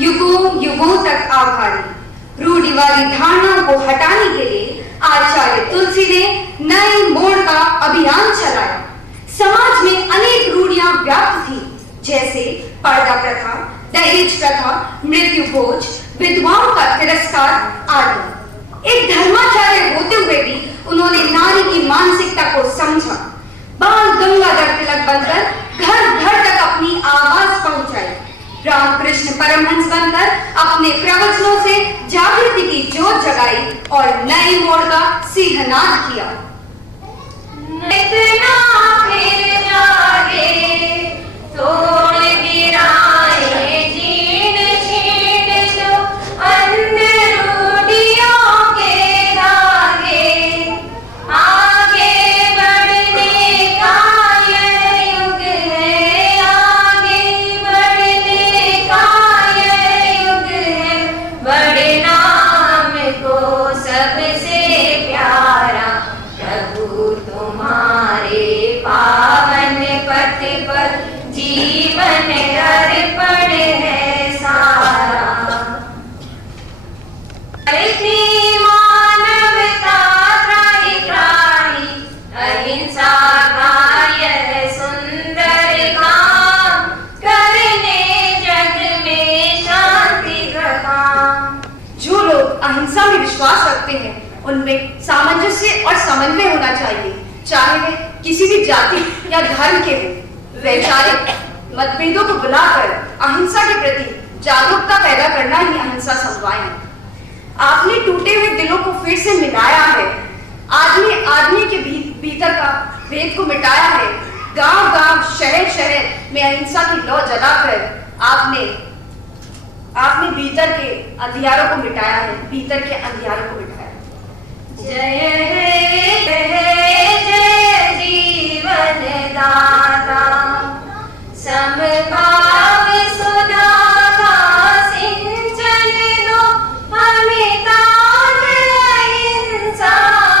युगों युगों तक आभारी। रूढ़िवादी धारणा को हटाने के लिए आचार्य तुलसी ने नए मोड़ का अभियान चलाया। समाज में अनेक रूढ़ियां व्याप्त थी, जैसे पर्दा प्रथा, दहेज प्रथा, मृत्यु भोज, विधवाओं का तिरस्कार आदि। एक धर्माचार्य होते हुए भी उन्होंने नारी की मानसिकता को समझा। बाल गंगाधर तिलक बनकर घर घर तक अपनी आवाज पहुंचाई। रामकृष्ण परमहंस बनकर अपने प्रवचनों से जागृति की ज्योत जगाई और नए मोड़ का सिंहनाद किया। इतना फिर जागे तोड़ गिराए जीण छीण जो अंदर रूढ़ियों के धागे। आगे बढ़ने का यह युग है, आगे बढ़ने का यह युग है। बड़े नाम को सबसे प्यारा प्रभु तुम्हारे पावन पथ पर जीवन अर्पण है सारा। मानवता त्राहि त्राहि अहिंसा का यह सुंदर काम, करने जग में शांति का काम। जो लोग अहिंसा में विश्वास रखते हैं उनमें सामंजस्य और समन्वय होना चाहिए, चाहे वे किसी भी जाति या धर्म के हों। वैचारिक मतभेदों को बुलाकर अहिंसा के प्रति जागरूकता पैदा करना ही अहिंसा समवाय है। आपने टूटे हुए दिलों को फिर से मिलाया है। आदमी के भीतर का भेद को मिटाया है। गांव गांव शहर शहर में अहिंसा की लौ जलाकर आपने भीतर के अंधियारों को मिटाया है, भीतर के अंधियारों को मिटाया। जय जय जीवन दाता, समभाव सुधा का सिंचन दो हमें ताज अहिंसा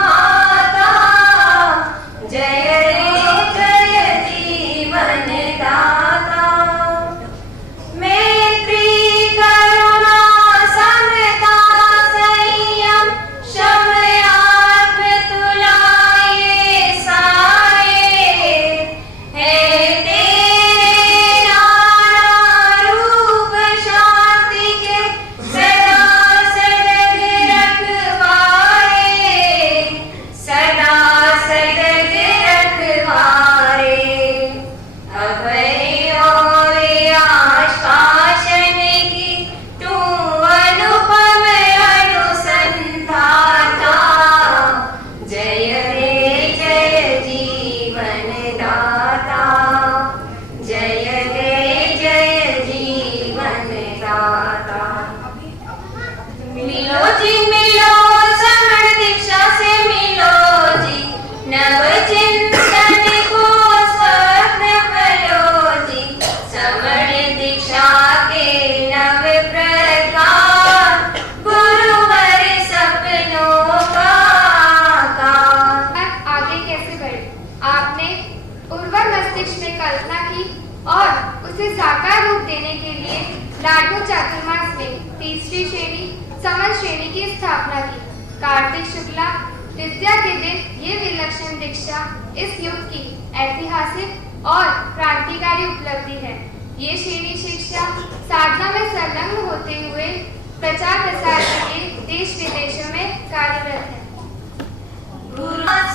माता। जय जय जीवन दाता, मैत्री करुणा समता संयम शम आत्म तुलाए सारे। है तेरे नाना रूप शांति के सदा सजग रखवारे, सदा सजग रखवारे। अभय और आश्वासन की तू अनुपम अनुसंधाता। जय हे जय जीवन दाता, जय हे जय जीवन दाता। मिलो जी मिलो, समण दीक्षा से मिलो जी, नव चिंतन को स्वप्न पलो जी। समण दीक्षा के नव प्रकार, गुरुवर सपनों का आकार। आगे कैसे बढ़े? आपने उर्वर मस्तिष्क में कल्पना की और उसे साकार रूप देने के लिए लाडो चातुर्मास में तीसरी श्रेणी समन श्रेणी की स्थापना की। कार्तिक शुक्ला द्वितीया के दिन ये विलक्षण दीक्षा इस युग की ऐतिहासिक और क्रांतिकारी उपलब्धि है। ये श्रेणी शिक्षा साधना में संलग्न होते हुए प्रचार प्रसार के लिए देश विदेशों में कार्यरत है।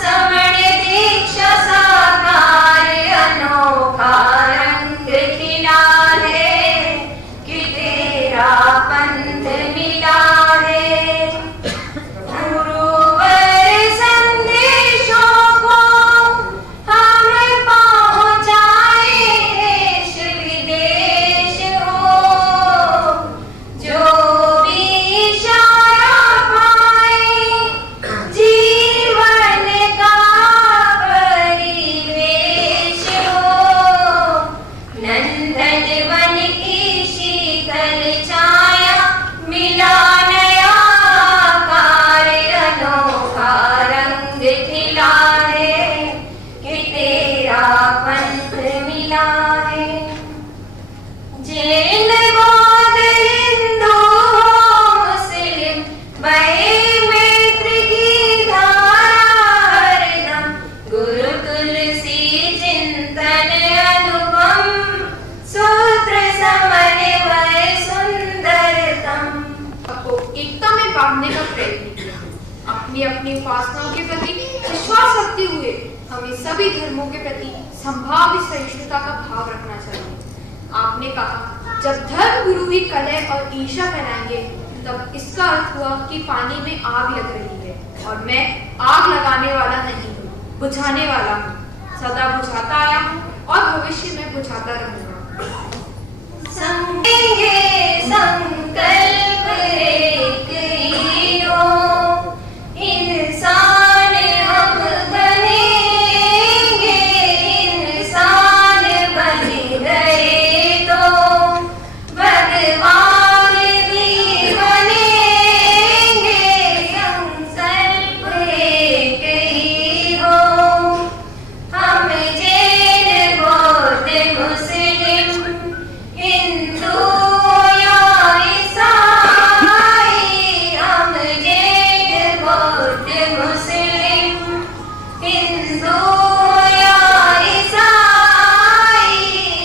समण दीक्षा साकार अनोखा रंग खिला है, कि तेरा पंथ मिला है। गुरुवर संदेशों को हम पहुँचाए देश विदेश हो। जो भी इशारा पाए जीवन का परिवेश हो। संभाव्य सहिष्णुता का भाव रखना चाहिए। आपने कहा जब धर्म गुरु ही कलह और ईर्ष्या फैलाएंगे तब इसका अर्थ हुआ कि पानी में आग लग रही है, और मैं आग लगाने वाला नहीं हूँ, बुझाने वाला हूँ। सदा बुझाता आया हूँ और भविष्य में बुझाता रहूंगा। संकेंगे संकल्प एक ही हो, इंसान हम बनेंगे, इंसान बन गए तो भगवान भी बनेंगे। संकल्प एक ही हो, हम जैन बौद्ध मुस्लिम हिंदू या ईसाई, हम जैन बौद्ध मुस्लिम हिंदू या ईसाई,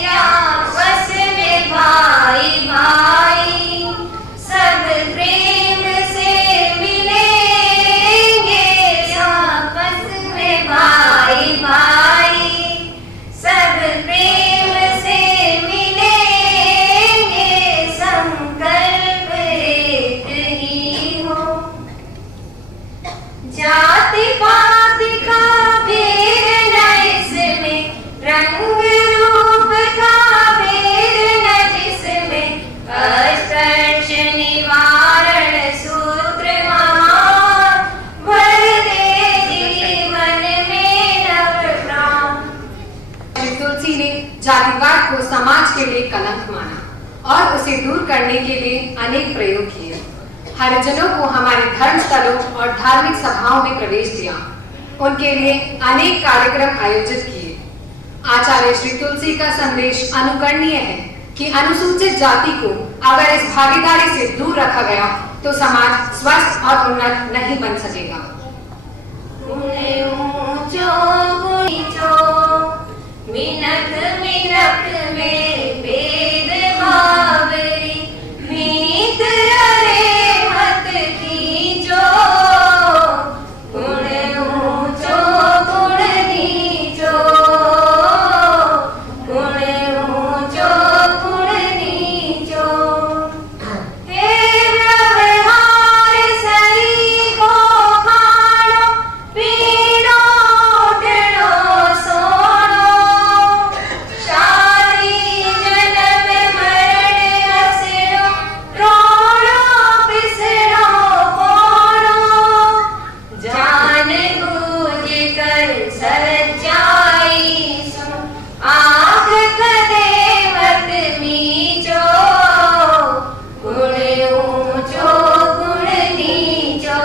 आपस में भाई भाई सब प्रेम से मिलेंगे। आपस में भाई भाई सब प्रेम से मिलेंगे। संकल्प एक ही हो, जाति पाति का भेद न इसमें, रंग रूप का भेद न जिसमें, अस्पर्श निवारण सूत्र महान, भर दे जीवन में नव प्राण। श्री तुलसी ने जातिवाद को समाज के लिए कलंक माना और उसे दूर करने के लिए अनेक प्रयोग किए। हरिजनों को हमारे धर्म स्थलों और धार्मिक सभाओं में प्रवेश दिया, उनके लिए अनेक कार्यक्रम आयोजित किए। आचार्य श्री तुलसी का संदेश अनुकरणीय है कि अनुसूचित जाति को अगर इस भागीदारी से दूर रखा गया तो समाज स्वस्थ और उन्नत नहीं बन सकेगा। मिनक मिनक में भेद भावरी, मीत अरे मत खींचो, गुण ऊंचो गुण नीचो, गुण ऊंचो गुण नीचो। हे व्यवहार सही को खाणो, पीणो उठणो सोणो, शादी जन्म मरण हसणो, रोणो पिसणो पोणो, जान बूझ कर सच्चाई सुनो, आँख कदे मत मीचो, गुण ऊंचो गुण नीचो,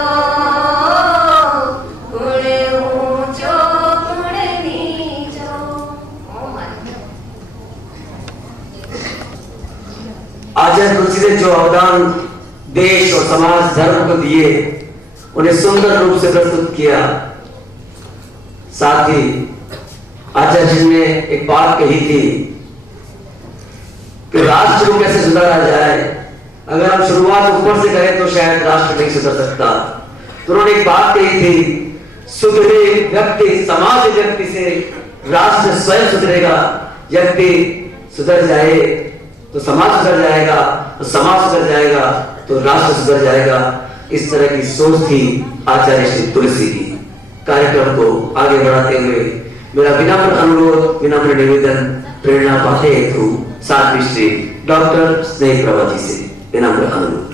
गुण ऊंचो गुण नीचो। आचार्य तुलसी ने जो अवदान देश और समाज धर्म को दिए उन्हें सुंदर रूप से प्रस्तुत किया। साथ ही आचार्य जी ने एक बात कही थी कि राष्ट्र को कैसे सुधारा जाए। अगर हम शुरुआत ऊपर से करें तो शायद राष्ट्र नहीं सुधर सकता। तो उन्होंने एक बात कही थी, सुधरे व्यक्ति समाज व्यक्ति से राष्ट्र स्वयं सुधरेगा। व्यक्ति सुधर जाए तो समाज सुधर जाएगा, तो समाज सुधर जाएगा तो राष्ट्र सुधर जाएगा। इस तरह की सोच थी आचार्य श्री तुलसी की। कार्यक्रम को आगे बढ़ाते हुए मेरा विनम्र अनुरोध, विनम्र निवेदन, प्रेरणा पाते हेतु साध्वी श्री डॉक्टर स्नेह प्रभा जी से विनम्र अनुरोध।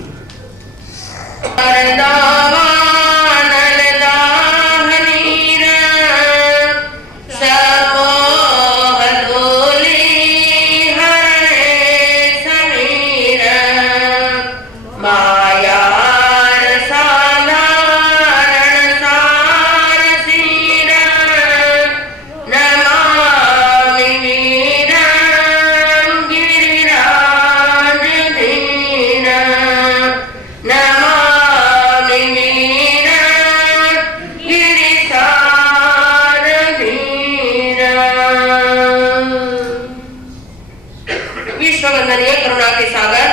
विश्ववंदनीय करुणा के सागर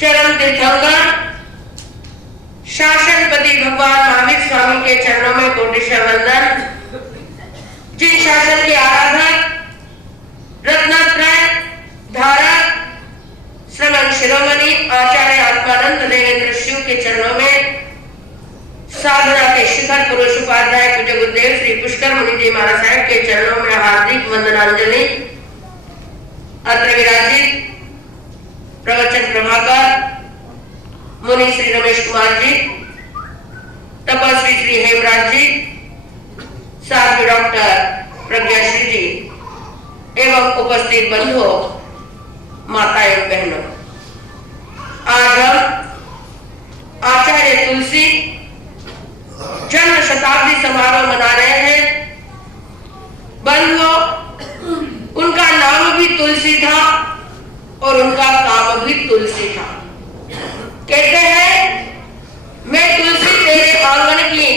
चरण तीर्थंकर शासनपति भगवान महावीर स्वामी के चरणों में कोटि वंदन। जिन शासन के आराधक, रत्नत्रय धारक, श्रमण शिरोमणि आचार्य आत्मानंद देवेंद्र शिव के चरणों में साधना के शिखर पुरुष उपाध्याय पूज्य गुरुदेव श्री पुष्कर मुनि जी महाराज साहब के चरणों में हार्दिक वंदनांजलि। अत्र विराजित प्रवचन प्रभाकर मुनि श्री रमेश कुमार जी, तपस्वी श्री हेमराज जी, साध्वी डॉक्टर प्रज्ञाश्री जी एवं उपस्थित बंधुओं, माता एवं बहनों, आज हम आचार्य तुलसी जन्म शताब्दी समारोह मना रहे हैं। बंधुओं, उनका नाम भी तुलसी था और उनका काम भी तुलसी था। कहते हैं, मैं तुलसी तेरे आंगन की,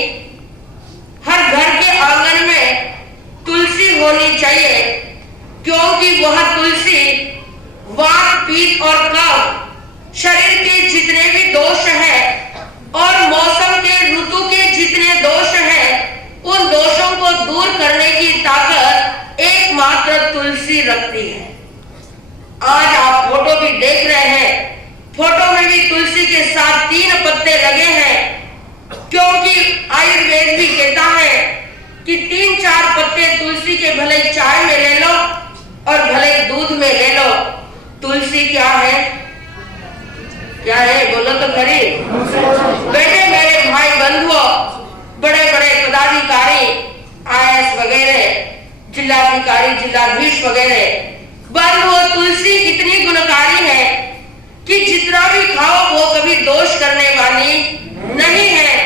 हर घर के आंगन में तुलसी होनी चाहिए, क्योंकि वह तुलसी वात, पित्त और कफ शरीर के जितने भी दोष हैं और मौसम के, ऋतु के जितने दोष हैं, उन दोषों को दूर करने की ताकत एकमात्र तुलसी रखती है। आज आप फोटो भी देख रहे हैं, फोटो में भी तुलसी के साथ 3 पत्ते लगे हैं, क्योंकि आयुर्वेद भी कहता है कि 3-4 पत्ते तुलसी के भले चाय में ले लो और भले दूध में ले लो। तुलसी क्या है? क्या है? बोलो तो खरी। बेटे, मेरे भाई बंधुओं, बड़े बड़े पदाधिकारी, IAS वगैरह, जिलाधिकारी, जिलाधीश वगैरह, बंधुओं, तुलसी इतनी गुणकारी है कि जितना भी खाओ वो कभी दोष करने वाली नहीं है।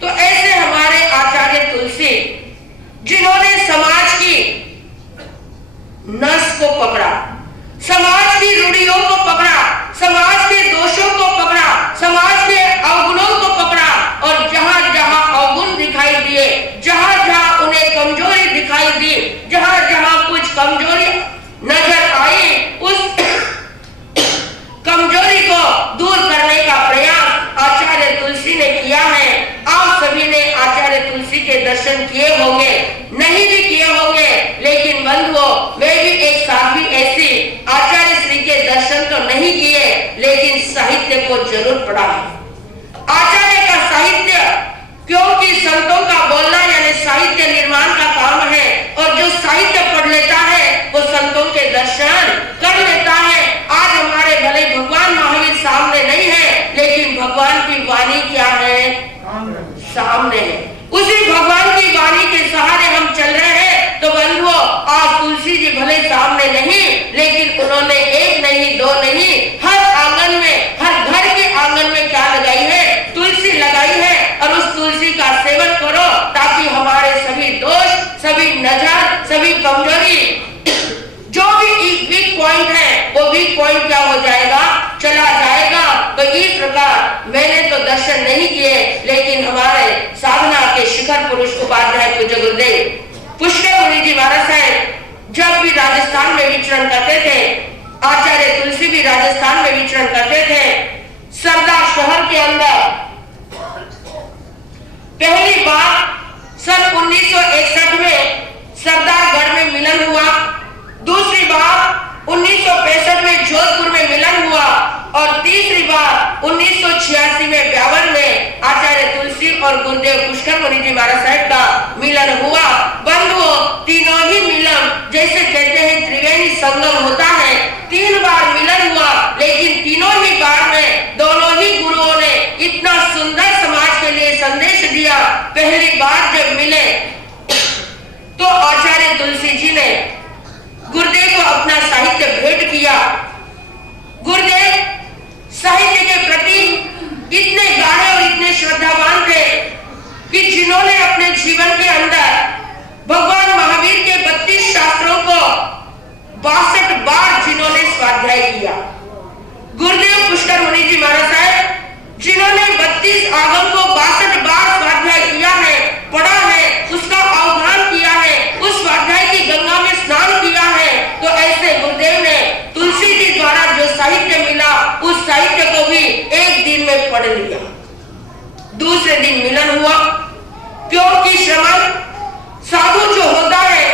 तो ऐसे हमारे आचार्य तुलसी, जिन्होंने समाज की नस को पकड़ा, समाज की रूढ़ियों को पकड़ा, समाज के दोषों को पकड़ा, समाज के अवगुणों को पकड़ा और जहां जहां अवगुण दिखाई दिए, जहां जहां उन्हें कमजोरी दिखाई दी, जहां जहां कुछ कमजोरी नजर आई, उस कमजोरी को दूर करने का प्रयास आचार्य तुलसी ने किया है। आप सभी ने आचार्य तुलसी के दर्शन किए होंगे, नहीं भी किए होंगे, लेकिन बंधुओं, मैं भी एक साध्वी ऐसी आचार्य श्री के दर्शन तो नहीं किए, लेकिन साहित्य को जरूर पढ़ा है। आचार्य का साहित्य, क्योंकि संतों का बोलना यानी साहित्य निर्माण का काम है, और जो साहित्य पढ़ लेता है वो संतों के दर्शन कर लेता है। आज हमारे भले भगवान महावीर सामने नहीं है, लेकिन भगवान की वाणी क्या है? सामने है। उसी भगवान की वाणी के सहारे हम चल रहे हैं। तो बंधुओं, आज तुलसी जी भले सामने नहीं, लेकिन उन्होंने 1 नहीं 2 नहीं, हर आंगन में, हर घर के आंगन में क्या लगाई है? तुलसी लगाई है। और उस तुलसी का सेवन करो, ताकि हमारे सभी दोष, सभी नजर, सभी कमजोरी, जो भी वीक पॉइंट है, वो वीक पॉइंट क्या हो जाएगा? चला जाएगा। तो इस प्रकार मैंने तो दर्शन नहीं किए, लेकिन हमारे साधना के शिखर पुरुष उपाध्याय पूज्य गुरुदेव पुष्कर मुनि जी महाराज साहब जब भी राजस्थान में विचरण करते थे, आचार्य तुलसी भी राजस्थान में विचरण करते थे। सरदार शहर के अंदर पहली बार सन 1961 में सरदारगढ़ में मिलन हुआ, दूसरी बार 1965 में जोधपुर में मिलन हुआ, और तीसरी बार 1986 में ब्यावर में आचार्य तुलसी और गुरुदेव पुष्कर मुनि जी महाराज साहब का मिलन हुआ। बंधुओं, तीनों ही मिलन, जैसे कहते हैं त्रिवेणी संगम होता है, 3 बार मिलन हुआ, लेकिन तीनों ही बार में दोनों ही गुरुओं ने इतना सुंदर समाज के लिए संदेश दिया। पहली बार जब मिले तो आचार्य तुलसी जी ने गुरुदेव को अपना साहित्य भेंट किया। गुरुदेव साहित्य के प्रति इतने गाढ़े और इतने श्रद्धावान थे कि जिन्होंने अपने जीवन के अंदर भगवान महावीर के 32 शास्त्रों को 62 बार जिन्होंने स्वाध्याय किया। गुरुदेव पुष्कर मुनि जी महाराज साहब जिन्होंने 32 आगम को 62 बार स्वाध्याय किया है, पढ़ा है, उसका अवधान किया है, उस स्वाध्याय की गंगा में स्नान किया है। तो ऐसे गुरुदेव ने तुलसी जी द्वारा जो साहित्य मिला, उस साहित्य को भी एक दिन में पढ़ लिया। दूसरे दिन मिलन हुआ, क्योंकि श्रमण साधु जो होता है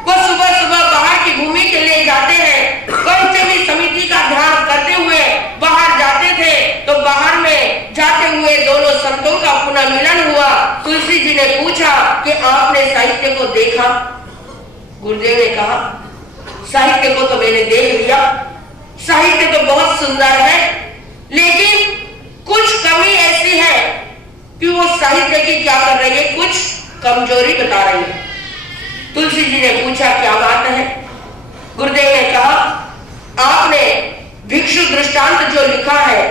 वो सुबह सुबह बाहर की भूमि के लिए जाते हैं। पंचमी समिति का ध्यान करते हुए बाहर जाते थे, तो बाहर में जाते हुए दोनों संतों का पुनः मिलन हुआ। तुलसी जी ने पूछा कि आपने साहित्य को देखा? गुरुदेव ने कहा, साहित्य को तो मैंने देख लिया, साहित्य तो बहुत सुंदर है, लेकिन कुछ कमी ऐसी है कि वो साहित्य की क्या कर रही है, कुछ कमजोरी बता रही है। तुलसी जी ने पूछा, क्या बात है? गुरुदेव ने कहा, आपने भिक्षु दृष्टांत जो लिखा है,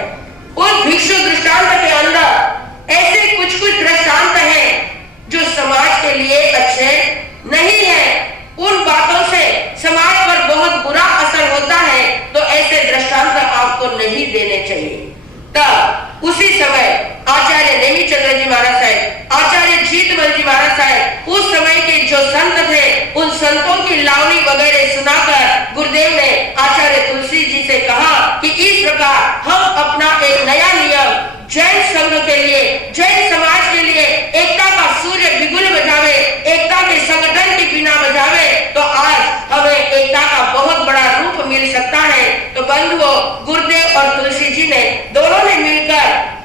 उस भिक्षु दृष्टांत के अंदर ऐसे कुछ कुछ दृष्टांत हैं जो समाज के लिए अच्छे नहीं है। उन बातों से समाज पर बहुत बुरा असर होता है, तो ऐसे दृष्टांत आपको नहीं देने चाहिए। तब उसी समय आचार्य नेमिचंद्र जी महाराज साहब, आचार्य जीतमल जी महाराज साहब, उस समय के जो संत थे, उन संतों की लावनी वगैरह सुनाकर गुरुदेव ने आचार्य तुलसी जी से कहा कि इस प्रकार हम अपना एक नया नियम जैन संघ के लिए, जैन समाज के लिए एकता का सूर्य बिगुल बजावे, एकता के संगठन की बिना बजावे, तो आज हमें एकता का बहुत बड़ा रूप मिल सकता है। तो बंधुओं, गुरुदेव और तुलसी जी ने दोनों ने मिलकर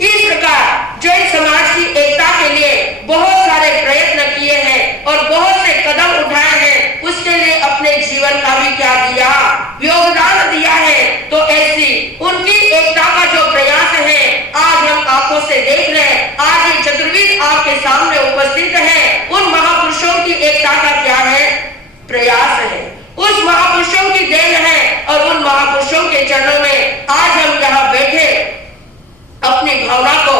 इस प्रकार जैन समाज की एकता के लिए बहुत सारे प्रयत्न किए हैं और बहुत से कदम उठाए हैं। उसके लिए अपने जीवन का भी क्या दिया, योगदान दिया है। तो ऐसी उनकी एकता का जो प्रयास है, आज हम आंखों से देख रहे हैं। आज ये चतुर्वेद आपके सामने उपस्थित है। उन महापुरुषों की एकता का क्या है, प्रयास है, उस महापुरुषों की देन है। और उन महापुरुषों के चरणों में आज हम यहाँ बैठे अपनी भावना को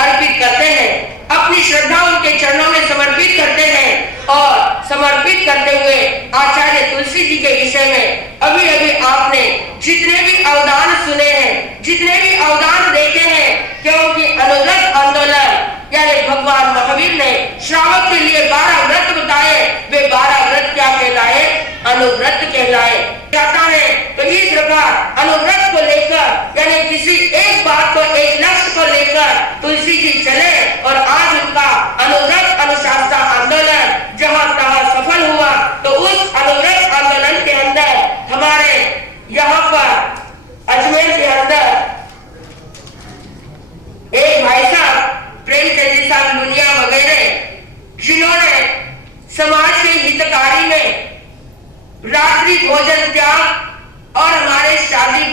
अर्पित करते हैं, अपनी श्रद्धा उनके चरणों में समर्पित करते हैं। और समर्पित करते हुए आचार्य तुलसी जी के विषय में अभी अभी आपने जितने भी अवदान सुने हैं, जितने भी अवदान देखे हैं, क्योंकि अनुव्रत आंदोलन यानी भगवान महावीर ने श्रावक के लिए 12 व्रत बताए, वे 12 व्रत क्या कहलाए, अनुव्रत कहलाए जाता है। तो इस प्रकार अनुव्रत को लेकर यानी किसी एक बात को, एक लक्ष्य को लेकर तुलसी जी चले और आज उनका अनुव्रत अनुशासन आंदोलन जहां तहां सफल हुआ। तो उस अनुव्रत आंदोलन के अंदर हमारे यहाँ पर अजमेर के अंदर एक भाई साहब प्रेमचंद जी साहब लुनिया वगैरह, जिन्होंने समाज के हितकारी में रात्रि भोजन त्याग और हमारे शादी